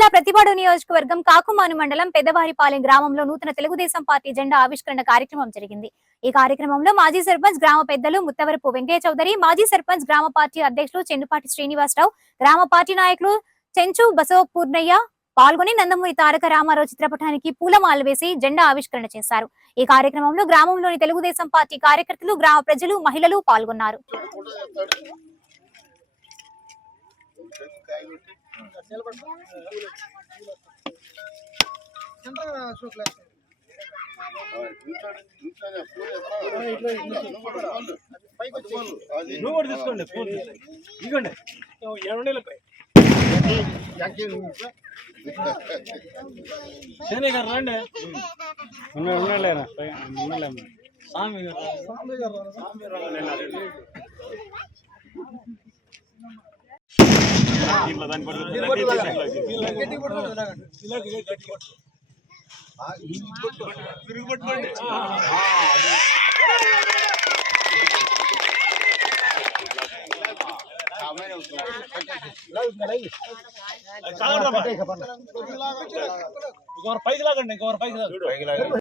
జిల్లా ప్రతిపాడు నియోజకవర్గం కాకుమాను మండలం పెద్దవారిపాలెం గ్రామంలో నూతన తెలుగుదేశం పార్టీ జెండా ఆవిష్కరణ కార్యక్రమం జరిగింది. ఈ కార్యక్రమంలో మాజీ సర్పంచ్ గ్రామ పెద్దలు ముత్తవరపు వెంకయ్య చౌదరి, మాజీ సర్పంచ్ గ్రామ పార్టీ అధ్యక్షులు చెన్నుపాటి శ్రీనివాసరావు, గ్రామ పార్టీ నాయకులు చెంచు బసవపూర్ణయ్య పాల్గొని నందమూరి తారక రామారావు చిత్రపటానికి పూలమాలలు వేసి జెండా ఆవిష్కరణ చేశారు. ఈ కార్యక్రమంలో గ్రామంలోని తెలుగుదేశం పార్టీ కార్యకర్తలు, గ్రామ ప్రజలు, మహిళలు పాల్గొన్నారు. పైకి లాగండి, ఇంకొక పైకి లాగండి.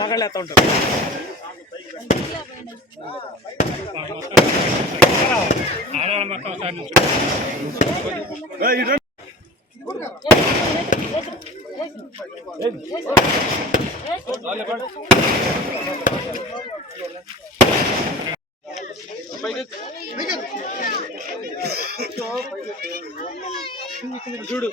మగళ్ళేస్తా ఉంటారు. చూడు